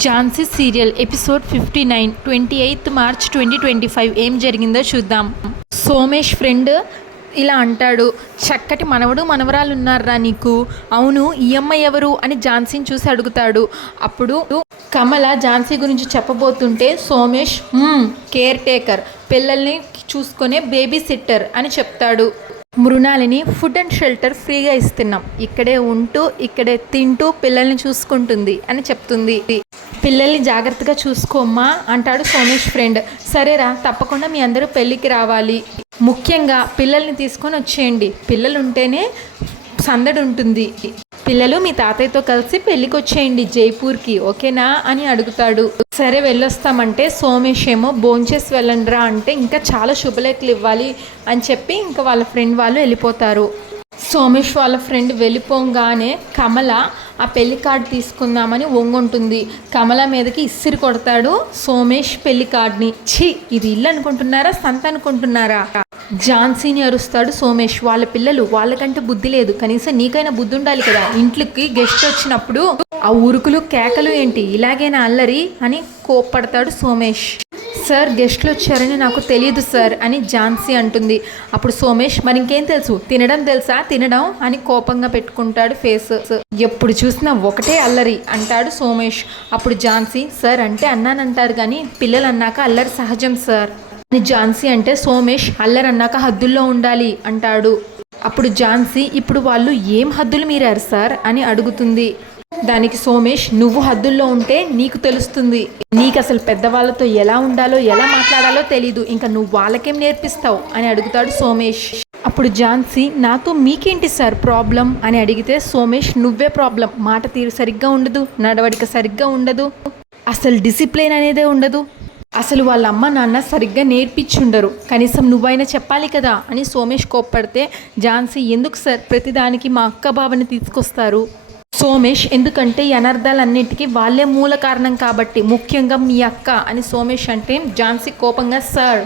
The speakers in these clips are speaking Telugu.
Jhansi serial episode fifty nine twenty eighth March twenty twenty five ఏం జరిగిందో చూద్దాం. సోమేష్ ఫ్రెండ్ ఇలా అంటాడు చక్కటి మనవడు మనవరాలు ఉన్నారా నీకు? అవును ఈ అమ్మాయి ఎవరు? అని ఝాన్సీని చూసి అడుగుతాడు. అప్పుడు కమల ఝాన్సీ గురించి చెప్పబోతుంటే సోమేష్ కేర్ టేకర్ పిల్లల్ని చూసుకునే బేబీ సిట్టర్ అని చెప్తాడు. మృణాలిని ఫుడ్ అండ్ షెల్టర్ ఫ్రీగా ఇస్తున్నాం. ఇక్కడే ఉంటూ ఇక్కడే తింటూ పిల్లల్ని చూసుకుంటుంది అని చెప్తుంది. పిల్లల్ని జాగ్రత్తగా చూసుకోమ్మా అంటాడు సోమేష్ ఫ్రెండ్. సరేరా తప్పకుండా మీ అందరూ పెళ్ళికి రావాలి. ముఖ్యంగా పిల్లల్ని తీసుకొని వచ్చేయండి. పిల్లలు ఉంటేనే సందడి ఉంటుంది. పిల్లలు మీ తాతయ్యతో కలిసి పెళ్ళికి వచ్చేయండి జైపూర్కి ఓకేనా అని అడుగుతాడు. సరే వెళ్ళొస్తామంటే సోమేష్ ఏమో భోంచేసి వెళ్ళండిరా అంటే ఇంకా చాలా శుభలేఖలు ఇవ్వాలి అని చెప్పి ఇంకా వాళ్ళ ఫ్రెండ్ వాళ్ళు వెళ్ళిపోతారు. సోమేష్ వాళ్ళ ఫ్రెండ్ వెళ్ళిపోగానే కమల ఆ పెళ్ళి కార్డు తీసుకుందామని ఒంగుంటుంది కమల మీదకి ఇసిరి కొడతాడు సోమేష్ పెళ్ళి కార్డుని. ఛీ ఇది ఇల్లు అనుకుంటున్నారా సంత అనుకుంటున్నారా? ఝాన్సీని అరుస్తాడు సోమేష్. వాళ్ళ పిల్లలు వాళ్ళకంటే బుద్ధి లేదు. కనీసం నీకైనా బుద్ధి ఉండాలి కదా. ఇంట్లోకి గెస్ట్ వచ్చినప్పుడు ఆ ఉరుకులు కేకలు ఏంటి? ఇలాగైనా అల్లరి అని కోప్పడతాడు సోమేష్. సార్ గెస్ట్లు వచ్చారని నాకు తెలియదు సార్ అని ఝాన్సీ అంటుంది. అప్పుడు సోమేష్ మరి ఇంకేం తెలుసు? తినడం తెలుసా? తినడం? అని కోపంగా పెట్టుకుంటాడు ఫేస్. ఎప్పుడు చూసినా ఒకటే అల్లరి అంటాడు సోమేష్. అప్పుడు ఝాన్సీ సార్ అంటే అన్నానంటారు కానీ పిల్లలు అన్నాక అల్లరి సహజం సార్. అని ఝాన్సీ అంటే సోమేష్ అల్లరి అన్నాక హద్దుల్లో ఉండాలి అంటాడు. అప్పుడు ఝాన్సీ ఇప్పుడు వాళ్ళు ఏం హద్దులు మీరారు సార్? అని అడుగుతుంది. దానికి సోమేష్ నువ్వు హద్దుల్లో ఉంటే నీకు తెలుస్తుంది. నీకు అసలు పెద్దవాళ్ళతో ఎలా ఉండాలో ఎలా మాట్లాడాలో తెలీదు. ఇంకా నువ్వు వాళ్ళకేం నేర్పిస్తావు? అని అడుగుతాడు సోమేష్. అప్పుడు ఝాన్సీ నాతో మీకేంటి సార్ ప్రాబ్లం? అని అడిగితే సోమేష్ నువ్వే ప్రాబ్లం. మాట తీరు సరిగ్గా ఉండదు. నడవడిక సరిగ్గా ఉండదు. అసలు డిసిప్లిన్ అనేదే ఉండదు. అసలు వాళ్ళ అమ్మ నాన్న సరిగ్గా నేర్పించుండరు. కనీసం నువ్వైనా చెప్పాలి కదా? అని సోమేష్ కోప్పడితే ఝాన్సీ ఎందుకు సార్? ప్రతిదానికి మా అక్క బావని తీసుకొస్తారు. సోమేష్ ఎందుకంటే ఈ అనర్థాలన్నింటికి వాళ్ళే మూల కారణం కాబట్టి ముఖ్యంగా మీ అక్క అని సోమేష్ అంటే ఝాన్సీ కోపంగా సార్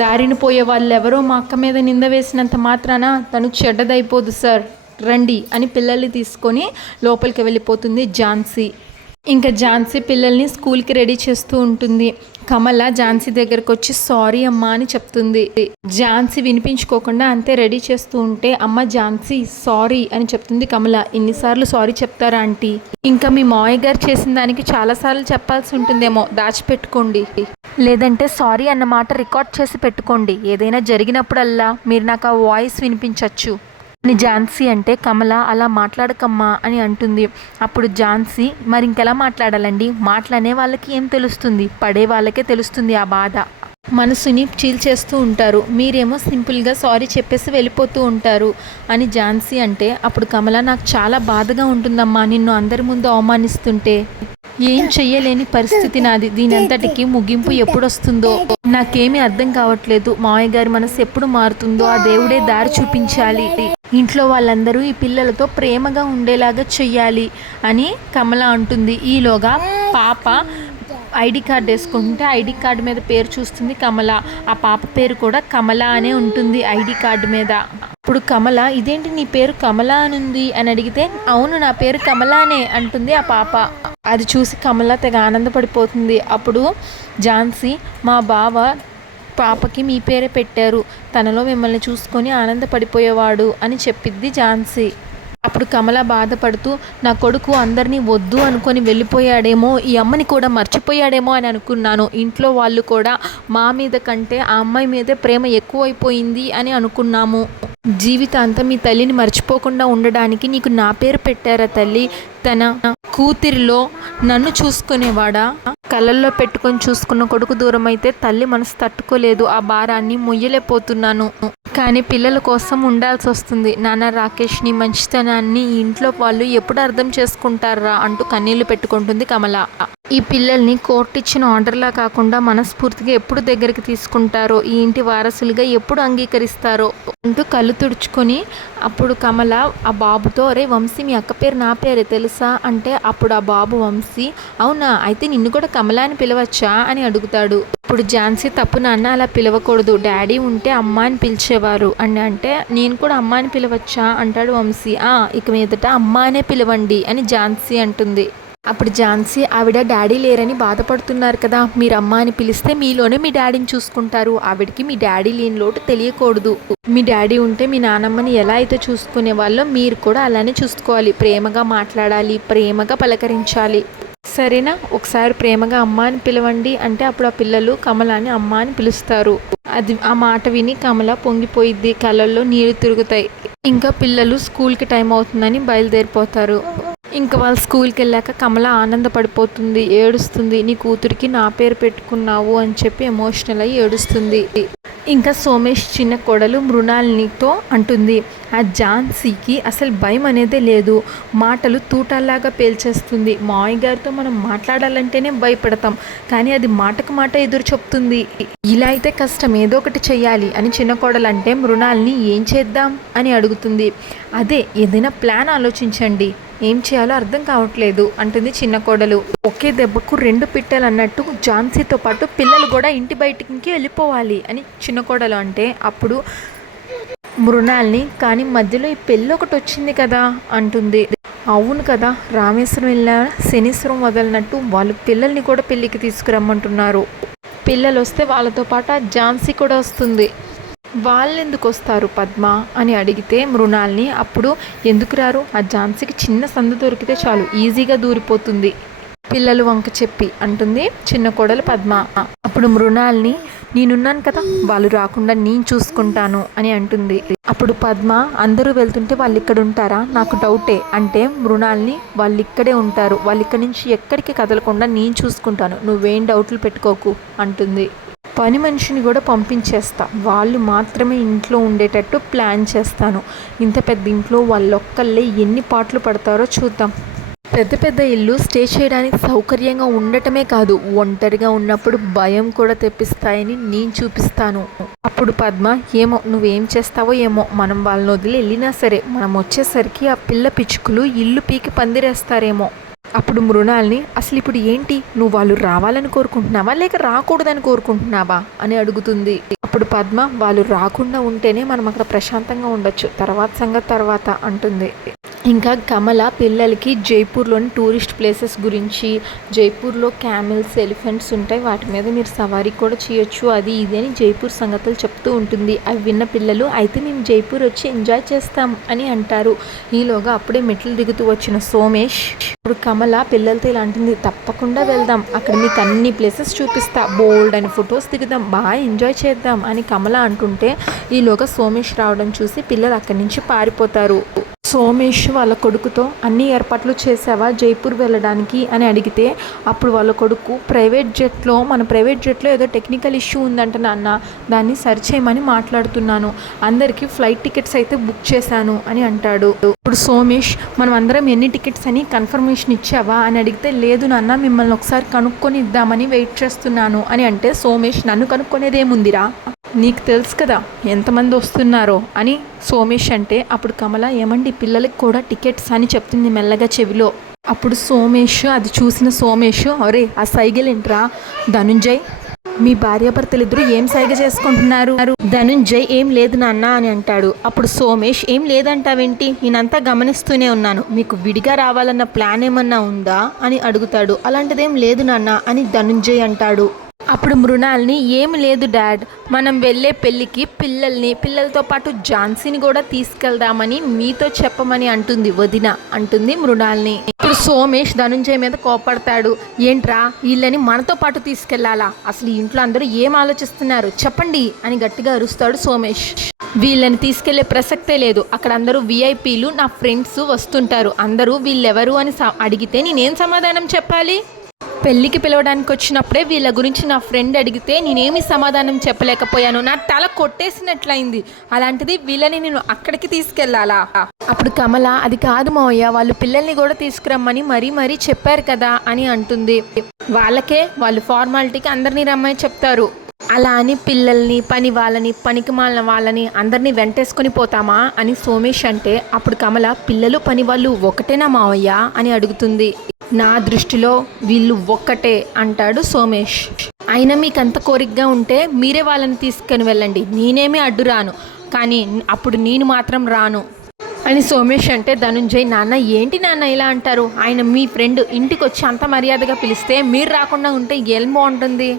దారిన పోయే వాళ్ళెవరో మా అక్క మీద నింద వేసినంత మాత్రాన తను చెడ్డదైపోదు సార్. రండి అని పిల్లల్ని తీసుకొని లోపలికి వెళ్ళిపోతుంది ఝాన్సీ. ఇంకా ఝాన్సీ పిల్లల్ని స్కూల్కి రెడీ చేస్తూ ఉంటుంది. కమల ఝాన్సీ దగ్గరకు వచ్చి సారీ అమ్మా అని చెప్తుంది. ఝాన్సీ వినిపించుకోకుండా అంతే రెడీ చేస్తూ ఉంటే అమ్మ ఝాన్సీ సారీ అని చెప్తుంది కమల. ఇన్నిసార్లు సారీ చెప్తారా ఆంటీ? ఇంకా మీ మావయ్య గారు చేసిన దానికి చాలాసార్లు చెప్పాల్సి ఉంటుందేమో. దాచిపెట్టుకోండి. లేదంటే సారీ అన్న మాట రికార్డ్ చేసి పెట్టుకోండి. ఏదైనా జరిగినప్పుడల్లా మీరు నాకు ఆ వాయిస్ వినిపించవచ్చు అని ఝాన్సీ అంటే కమల అలా మాట్లాడకమ్మా అని అంటుంది. అప్పుడు ఝాన్సీ మరి ఇంకెలా మాట్లాడాలండి? మాట్లాడే వాళ్ళకి ఏం తెలుస్తుంది? పడే వాళ్ళకే తెలుస్తుంది ఆ బాధ. మనసుని చీల్చేస్తూ ఉంటారు. మీరేమో సింపుల్గా సారీ చెప్పేసి వెళ్ళిపోతూ ఉంటారు అని ఝాన్సీ అంటే అప్పుడు కమల నాకు చాలా బాధగా ఉంటుందమ్మా నిన్ను అందరి ముందు అవమానిస్తుంటే. ఏం చెయ్యలేని పరిస్థితి నాది. దీని అంతటికీ ముగింపు ఎప్పుడొస్తుందో నాకేమీ అర్థం కావట్లేదు. మావయ్య గారి మనసు ఎప్పుడు మారుతుందో ఆ దేవుడే దారి చూపించాలి. ఇంట్లో వాళ్ళందరూ ఈ పిల్లలతో ప్రేమగా ఉండేలాగా చెయ్యాలి అని కమల అంటుంది. ఈలోగా పాప ఐడి కార్డ్ వేసుకుంటే ఐడి కార్డు మీద పేరు చూస్తుంది కమల. ఆ పాప పేరు కూడా కమల అనే ఉంటుంది ఐడి కార్డు మీద. ఇప్పుడు కమల ఇదేంటి నీ పేరు కమల అని ఉంది అని అడిగితే అవును నా పేరు కమలానే అంటుంది ఆ పాప. అది చూసి కమల తెగ ఆనందపడిపోతుంది. అప్పుడు ఝాన్సీ మా బావ పాపకి మీ పేరే పెట్టారు. తనలో మిమ్మల్ని చూసుకొని ఆనందపడిపోయేవాడు అని చెప్పిద్ది ఝాన్సీ. అప్పుడు కమల బాధపడుతూ నా కొడుకు అందరినీ వద్దు అనుకొని వెళ్ళిపోయాడేమో ఈ అమ్మని కూడా మర్చిపోయాడేమో అని అనుకున్నాను. ఇంట్లో వాళ్ళు కూడా మా మీద కంటే ఆ అమ్మాయి మీదే ప్రేమ ఎక్కువైపోయింది అని అనుకున్నాము. జీవితాంతం మీ తల్లిని మర్చిపోకుండా ఉండడానికి నీకు నా పేరు పెట్టారా తల్లి? తన కూతురిలో నన్ను చూసుకునేవాడా? కళ్ళల్లో పెట్టుకొని చూసుకున్న కొడుకు దూరం అయితే తల్లి మనసు తట్టుకోలేదు. ఆ భారాన్ని మొయ్యలేకపోతున్నాను. కానీ పిల్లల కోసం ఉండాల్సి వస్తుంది. నాన్న రాకేష్ని మంచితనాన్ని ఇంట్లో వాళ్ళు ఎప్పుడు అర్థం చేసుకుంటారా అంటూ కన్నీళ్ళు పెట్టుకుంటుంది కమల. ఈ పిల్లల్ని కోర్టు ఇచ్చిన ఆర్డర్లా కాకుండా మనస్ఫూర్తిగా ఎప్పుడు దగ్గరికి తీసుకుంటారో ఈ ఇంటి వారసులుగా ఎప్పుడు అంగీకరిస్తారో అంటూ కళ్ళు తుడుచుకొని అప్పుడు కమల ఆ బాబుతో అరే వంశీ మీ అక్క పేరు నా పేరే తెలుసా? అంటే అప్పుడు ఆ బాబు వంశీ అవునా అయితే నిన్ను కూడా కమల అని పిలవచ్చా? అని అడుగుతాడు. ఇప్పుడు ఝాన్సీ తప్పు నాన్న అలా పిలవకూడదు. డాడీ ఉంటే అమ్మ అని పిలిచేవారు. అని అంటే నేను కూడా అమ్మ అని పిలవచ్చా? అంటాడు వంశీ. ఆ ఇక మీదట అమ్మ అనే పిలవండి అని ఝాన్సీ అంటుంది. అప్పుడు ఝాన్సీ ఆవిడ డాడీ లేరని బాధపడుతున్నారు కదా మీరు అమ్మ అని పిలిస్తే మీలోనే మీ డాడీని చూసుకుంటారు. ఆవిడకి మీ డాడీ లేని లోటు తెలియకూడదు. మీ డాడీ ఉంటే మీ నానమ్మని ఎలా అయితే చూసుకునే వాళ్ళో మీరు కూడా అలానే చూసుకోవాలి. ప్రేమగా మాట్లాడాలి ప్రేమగా పలకరించాలి. సరేనా ఒకసారి ప్రేమగా అమ్మ అని పిలవండి అంటే అప్పుడు ఆ పిల్లలు కమలాని అమ్మ అని పిలుస్తారు. అది ఆ మాట విని కమల పొంగిపోయిద్ది. కళ్ళల్లో నీళ్ళు తిరుగుతాయి. ఇంకా పిల్లలు స్కూల్కి టైం అవుతుందని బయలుదేరిపోతారు. ఇంకా వాళ్ళ స్కూల్కి వెళ్ళాక కమల ఆనందపడిపోతుంది ఏడుస్తుంది. నీ కూతురికి నా పేరు పెట్టుకున్నావు అని చెప్పి ఎమోషనల్ అయ్యి ఏడుస్తుంది. ఇంకా సోమేష్ చిన్న కొడలు మృణాలినితో అంటుంది ఆ ఝాన్సీకి అసలు భయం అనేదే లేదు. మాటలు తూటాల్లాగా పేల్చేస్తుంది. మావయ్య గారితో మనం మాట్లాడాలంటేనే భయపడతాం. కానీ అది మాటకు మాట ఎదురు చెప్తుంది. ఇలా అయితే కష్టం ఏదో ఒకటి చెయ్యాలి అని చిన్న కోడలు అంటే మృణాల్ని ఏం చేద్దాం? అని అడుగుతుంది. అదే ఏదైనా ప్లాన్ ఆలోచించండి. ఏం చేయాలో అర్థం కావట్లేదు అంటుంది చిన్న కోడలు. ఒకే దెబ్బకు రెండు పిట్టలు అన్నట్టు ఝాన్సీతో పాటు పిల్లలు కూడా ఇంటి బయటికి వెళ్ళిపోవాలి అని చిన్న కోడలు అంటే అప్పుడు మృణాల్ని కానీ మధ్యలో ఈ పెళ్ళి ఒకటి వచ్చింది కదా అంటుంది. అవును కదా రామేశ్వరం వెళ్ళిన శనీశ్వరం వదలనట్టు వాళ్ళు పిల్లల్ని కూడా పెళ్ళికి తీసుకురమ్మంటున్నారు. పిల్లలు వస్తే వాళ్ళతో పాటు ఆ ఝాన్సీ కూడా వస్తుంది. వాళ్ళెందుకు వస్తారు పద్మ అని అడిగితే మృణాల్ని అప్పుడు ఎందుకు రారు? ఆ ఝాన్సీకి చిన్న సందు దొరికితే చాలు ఈజీగా దూరిపోతుంది పిల్లలు వంక చెప్పి అంటుంది చిన్న కోడలు పద్మ. అప్పుడు మృణాల్ని నేనున్నాను కదా వాళ్ళు రాకుండా నేను చూసుకుంటాను అని అంటుంది. అప్పుడు పద్మ అందరూ వెళ్తుంటే వాళ్ళు ఇక్కడ ఉంటారా నాకు డౌటే అంటే మృణాల్ని వాళ్ళు ఇక్కడే ఉంటారు. వాళ్ళు ఇక్కడి నుంచి ఎక్కడికి కదలకుండా నేను చూసుకుంటాను. నువ్వేం డౌట్లు పెట్టుకోకు అంటుంది. పని మనిషిని కూడా పంపించేస్తా. వాళ్ళు మాత్రమే ఇంట్లో ఉండేటట్టు ప్లాన్ చేస్తాను. ఇంత పెద్ద ఇంట్లో వాళ్ళొక్కళ్ళే ఎన్ని పాటలు పడతారో చూద్దాం. పెద్ద పెద్ద ఇల్లు స్టే చేయడానికి సౌకర్యంగా ఉండటమే కాదు ఒంటరిగా ఉన్నప్పుడు భయం కూడా తెప్పిస్తాయని నేను చూపిస్తాను. అప్పుడు పద్మ ఏమో నువ్వేం చేస్తావో ఏమో మనం వాళ్ళని వదిలి వెళ్ళినా సరే మనం వచ్చేసరికి ఆ పిల్ల పిచ్చుకలు ఇల్లు పీకి పందిరేస్తారేమో. అప్పుడు మృణాల్ని అసలు ఇప్పుడు ఏంటి? నువ్వు వాళ్ళు రావాలని కోరుకుంటున్నావా? లేక రాకూడదని కోరుకుంటున్నావా? అని అడుగుతుంది. అప్పుడు పద్మ వాళ్ళు రాకుండా ఉంటేనే మనం అక్కడ ప్రశాంతంగా ఉండొచ్చు. తర్వాత సంగతి తర్వాత అంటుంది. ఇంకా కమల పిల్లలకి జైపూర్లోని టూరిస్ట్ ప్లేసెస్ గురించి జైపూర్లో క్యామెల్స్ ఎలిఫెంట్స్ ఉంటాయి వాటి మీద మీరు సవారీ కూడా చేయొచ్చు. అది ఇది అని జైపూర్ సంగతులు చెప్తూ ఉంటుంది. అవి విన్న పిల్లలు అయితే మేము జైపూర్ వచ్చి ఎంజాయ్ చేస్తాం అని అంటారు. ఈలోగా అప్పుడే మెట్లు దిగుతూ వచ్చిన సోమేష్ ఇప్పుడు కమల పిల్లలతో ఇలా అంటుంది తప్పకుండా వెళ్దాం. అక్కడ మీకు అన్ని ప్లేసెస్ చూపిస్తా. బోల్డ్ అని ఫొటోస్ దిగుదాం. బాగా ఎంజాయ్ చేద్దాం అని కమల అంటుంటే ఈలోగా సోమేష్ రావడం చూసి పిల్లలు అక్కడి నుంచి పారిపోతారు. సోమేష్ వాళ్ళ కొడుకుతో అన్ని ఏర్పాట్లు చేసావా జైపూర్ వెళ్ళడానికి అని అడిగితే అప్పుడు వాళ్ళ కొడుకు ప్రైవేట్ జెట్లో మన ప్రైవేట్ జెట్లో ఏదో టెక్నికల్ ఇష్యూ ఉందంట నాన్న దాన్ని సరి చేయమని మాట్లాడుతున్నాను. అందరికీ ఫ్లైట్ టికెట్స్ అయితే బుక్ చేశాను అని అంటాడు. ఇప్పుడు సోమేష్ మనం అందరం ఎన్ని టికెట్స్ అని కన్ఫర్మేషన్ ఇచ్చావా? అని అడిగితే లేదు నాన్న మిమ్మల్ని ఒకసారి కనుక్కొని ఇద్దామని వెయిట్ చేస్తున్నాను అని అంటే సోమేష్ నన్ను కనుక్కునేదేముందిరా? నీకు తెలుసు కదా ఎంతమంది వస్తున్నారో అని సోమేష్ అంటే అప్పుడు కమల ఏమండి పిల్లలకి కూడా టికెట్స్ అని చెప్తుంది మెల్లగా చెవిలో. అప్పుడు సోమేష్ అది చూసిన సోమేష్ అరే ఆ సైగలు ఏంట్రా? ధనుంజయ్ మీ భార్యాభర్తలిద్దరూ ఏం సైగ చేసుకుంటున్నారు? ధనుంజయ్ ఏం లేదు నాన్న అని అంటాడు. అప్పుడు సోమేష్ ఏం లేదంటావేంటి? నేనంతా గమనిస్తూనే ఉన్నాను. మీకు విడిగా రావాలన్న ప్లాన్ ఏమన్నా ఉందా? అని అడుగుతాడు. అలాంటిదేం లేదు నాన్న అని ధనుంజయ్ అంటాడు. అప్పుడు మృణాల్ని ఏం లేదు డాడ్ మనం వెళ్ళే పెళ్ళికి పిల్లల్ని పిల్లలతో పాటు ఝాన్సీని కూడా తీసుకెళ్దామని మీతో చెప్పమని అంటుంది వదిన అంటుంది మృణాల్ని. ఇప్పుడు సోమేష్ ధనుంజయ్ మీద కోపడతాడు ఏంట్రా వీళ్ళని మనతో పాటు తీసుకెళ్ళాలా? అసలు ఇంట్లో అందరూ ఏం ఆలోచిస్తున్నారు? చెప్పండి అని గట్టిగా అరుస్తాడు సోమేష్. వీళ్ళని తీసుకెళ్ళే ప్రసక్తే లేదు. అక్కడ అందరూ విఐపీలు నా ఫ్రెండ్స్ వస్తుంటారు. అందరూ వీళ్ళెవరు అని అడిగితే నేనేం సమాధానం చెప్పాలి? పెళ్ళికి పిలవడానికి వచ్చినప్పుడే వీళ్ళ గురించి నా ఫ్రెండ్ అడిగితే నేనేమి సమాధానం చెప్పలేకపోయాను. నా తల కొట్టేసినట్లయింది. అలాంటిది వీళ్ళని నేను అక్కడికి తీసుకెళ్ళాలా అప్పుడు కమల అది కాదు మావయ్య వాళ్ళు పిల్లల్ని కూడా తీసుకురమ్మని మరీ మరీ చెప్పారు కదా అని అంటుంది. వాళ్ళకే వాళ్ళు ఫార్మాలిటీకి అందరినీ రమ్మని చెప్తారు. అలా అని పిల్లల్ని పని వాళ్ళని పనికి మాలిన వాళ్ళని అందరినీ వెంటేసుకొని పోతామా అని సోమేష్ అంటే అప్పుడు కమల పిల్లలు పని వాళ్ళు ఒకటేనా మావయ్య? అని అడుగుతుంది. నా దృష్టిలో వీళ్ళు ఒక్కటే అంటాడు సోమేష్. అయినా మీకు అంత కోరికగా ఉంటే మీరే వాళ్ళని తీసుకొని వెళ్ళండి. నేనేమీ అడ్డు రాను. కానీ అప్పుడు నేను మాత్రం రాను. అని సోమేష్ అంటే ధనుంజయ్ నాన్న ఏంటి నాన్న ఇలా అంటారు? ఆయన మీ ఫ్రెండ్. ఇంటికి వచ్చి అంత మర్యాదగా పిలిస్తే మీరు రాకుండా ఉంటే ఏం బాగుంటుంది?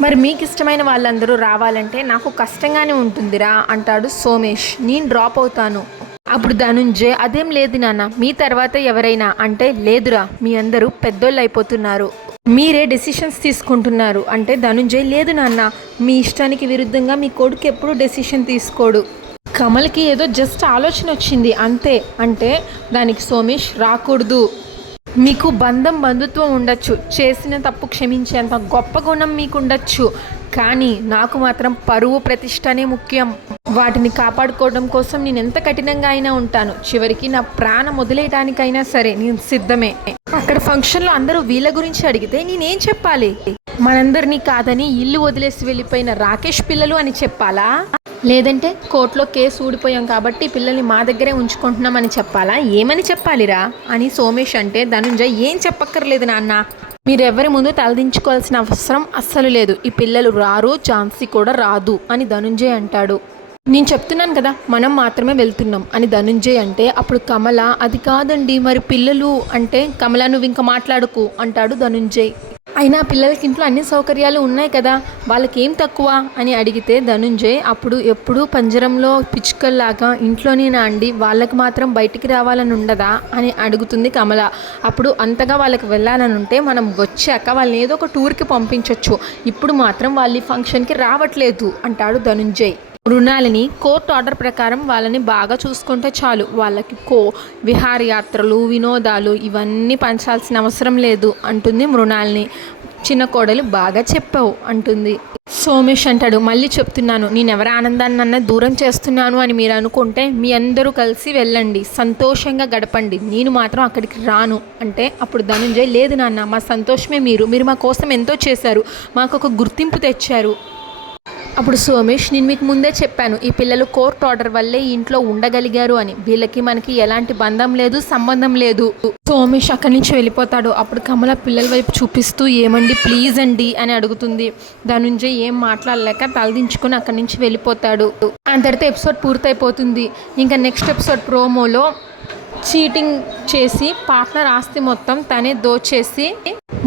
మరి మీకు ఇష్టమైన వాళ్ళందరూ రావాలంటే నాకు కష్టంగానే ఉంటుందిరా అంటాడు సోమేష్. నేను డ్రాప్ అవుతాను. అప్పుడు ధనుంజయ్ అదేం లేదు నాన్న మీ తర్వాత ఎవరైనా అంటే లేదురా మీ అందరూ పెద్దోళ్ళు అయిపోతున్నారు మీరే డెసిషన్స్ తీసుకుంటున్నారు. అంటే ధనుంజయ్ లేదు నాన్న మీ ఇష్టానికి విరుద్ధంగా మీ కొడుకు ఎప్పుడు డెసిషన్ తీసుకోడు. కమల్కి ఏదో జస్ట్ ఆలోచన వచ్చింది అంతే. అంటే దానికి సోమేష్ రాకూడదు. మీకు బంధం బంధుత్వం ఉండొచ్చు. చేసిన తప్పు క్షమించేంత గొప్ప గుణం మీకు ఉండొచ్చు కానీ నాకు మాత్రం పరువు ప్రతిష్టనే ముఖ్యం. వాటిని కాపాడుకోవడం కోసం నేను ఎంత కఠినంగా అయినా ఉంటాను. చివరికి నా ప్రాణం వదిలేయడానికైనా సరే నేను సిద్ధమే. అక్కడ ఫంక్షన్లో అందరూ వీళ్ళ గురించి అడిగితే నేనేం చెప్పాలి? మనందరినీ కాదని ఇల్లు వదిలేసి వెళ్ళిపోయిన రాకేష్ పిల్లలు అని చెప్పాలా? లేదంటే కోర్టులో కేసు ఊడిపోయాం కాబట్టి పిల్లల్ని మా దగ్గరే ఉంచుకుంటున్నామని చెప్పాలా? ఏమని చెప్పాలిరా? అని సోమేష్ అంటే ధనుంజయ్ ఏం చెప్పక్కర్లేదు నాన్న. మీరెవరి ముందు తలదించుకోవాల్సిన అవసరం అస్సలు లేదు. ఈ పిల్లలు రారు ఝాన్సీ కూడా రాదు అని ధనుంజయ్ అంటాడు. నేను చెప్తున్నాను కదా మనం మాత్రమే వెళ్తున్నాం అని ధనుంజయ్ అంటే అప్పుడు కమల అది కాదండి మరి పిల్లలు అంటే కమల నువ్వు ఇంకా మాట్లాడుకు అంటాడు ధనుంజయ్. అయినా పిల్లలకి ఇంట్లో అన్ని సౌకర్యాలు ఉన్నాయి కదా వాళ్ళకి ఏం తక్కువ అని అడిగితే ధనుంజయ్ అప్పుడు ఎప్పుడూ పంజరంలో పిచ్చుకల్లాగా ఇంట్లోనేనా అండి? వాళ్ళకి మాత్రం బయటికి రావాలని ఉండదా? అని అడుగుతుంది కమల. అప్పుడు అంతగా వాళ్ళకి వెళ్ళాలని ఉంటే మనం వచ్చాక వాళ్ళని ఏదో ఒక టూర్కి పంపించవచ్చు ఇప్పుడు మాత్రం వాళ్ళు ఫంక్షన్కి రావట్లేదు అంటాడు ధనుంజయ్. మృణాలిని కోర్టు ఆర్డర్ ప్రకారం వాళ్ళని బాగా చూసుకుంటే చాలు. వాళ్ళకి కో విహారయాత్రలు వినోదాలు ఇవన్నీ పంచాల్సిన అవసరం లేదు అంటుంది మృణాలిని. చిన్న కోడలు బాగా చెప్పావు అంటుంది. సోమేష్ అంటాడు మళ్ళీ చెప్తున్నాను నేను ఎవరి ఆనందాన్ని అన్న దూరం చేస్తున్నాను అని మీరు అనుకుంటే మీ అందరూ కలిసి వెళ్ళండి సంతోషంగా గడపండి నేను మాత్రం అక్కడికి రాను అంటే అప్పుడు ధనుంజయ్ లేదు నాన్న మా సంతోషమే మీరు మీరు మా కోసం ఎంతో చేశారు మాకు ఒక గుర్తింపు తెచ్చారు. అప్పుడు సోమేష్ నేను మీకు ముందే చెప్పాను ఈ పిల్లలు కోర్టు ఆర్డర్ వల్లే ఈ ఇంట్లో ఉండగలిగారు అని. వీళ్ళకి మనకి ఎలాంటి బంధం లేదు సంబంధం లేదు. సోమేష్ అక్కడి నుంచి వెళ్ళిపోతాడు. అప్పుడు కమల పిల్లల వైపు చూపిస్తూ ఏమండి ప్లీజ్ అండి అని అడుగుతుంది. దాని నుంచి ఏం మాట్లాడలేక తలదించుకొని అక్కడి నుంచి వెళ్ళిపోతాడు. అంతటితో ఎపిసోడ్ పూర్తయిపోతుంది. ఇంకా నెక్స్ట్ ఎపిసోడ్ ప్రోమోలో చీటింగ్ చేసి పార్ట్నర్ ఆస్తి మొత్తం తనే దోచేసి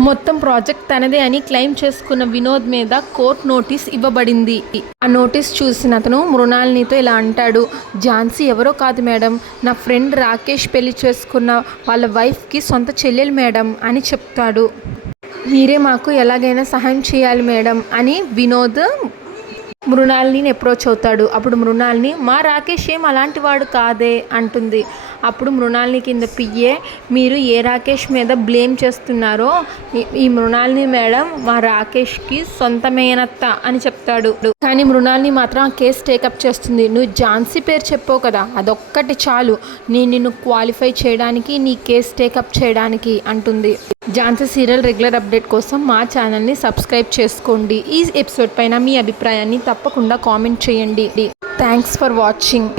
మొత్తం ప్రాజెక్ట్ తనదే అని క్లెయిమ్ చేసుకున్న వినోద్ మీద కోర్ట్ నోటీస్ ఇవ్వబడింది. ఆ నోటీస్ చూసిన అతను మృణాలినితో ఇలా అంటాడు ఝాన్సీ ఎవరో కాదు మేడం నా ఫ్రెండ్ రాకేష్ పెళ్ళి చేసుకున్న వాళ్ళ వైఫ్కి సొంత చెల్లెలు మేడం అని చెప్తాడు. మీరే మాకు ఎలాగైనా సహాయం చేయాలి మేడం అని వినోద్ మృణాల్ని అప్రోచ్ అవుతాడు అప్పుడు మృణాల్ని మా రాకేష్ ఏం అలాంటి వాడు కాదే అంటుంది. అప్పుడు మృణాలిని కింద పియ్యే మీరు ఏ రాకేష్ మీద బ్లేమ్ చేస్తున్నారో ఈ- మృణాల్ని మేడం మా రాకేష్కి సొంత మేనత్త అని చెప్తాడు. కానీ మృణాల్ని మాత్రం ఆ కేసు టేకప్ చేస్తుంది. నువ్వు ఝాన్సీ పేరు చెప్పావు కదా అదొక్కటి చాలు. నేను నిన్ను క్వాలిఫై చేయడానికి నీ కేసు టేకప్ చేయడానికి అంటుంది. ఝాన్సీ సీరియల్ రెగ్యులర్ అప్డేట్ కోసం మా ఛానల్ని సబ్స్క్రైబ్ చేసుకోండి. ఈ ఎపిసోడ్ పైన మీ అభిప్రాయాన్ని తప్పకుండా కామెంట్ చేయండి. Thanks for watching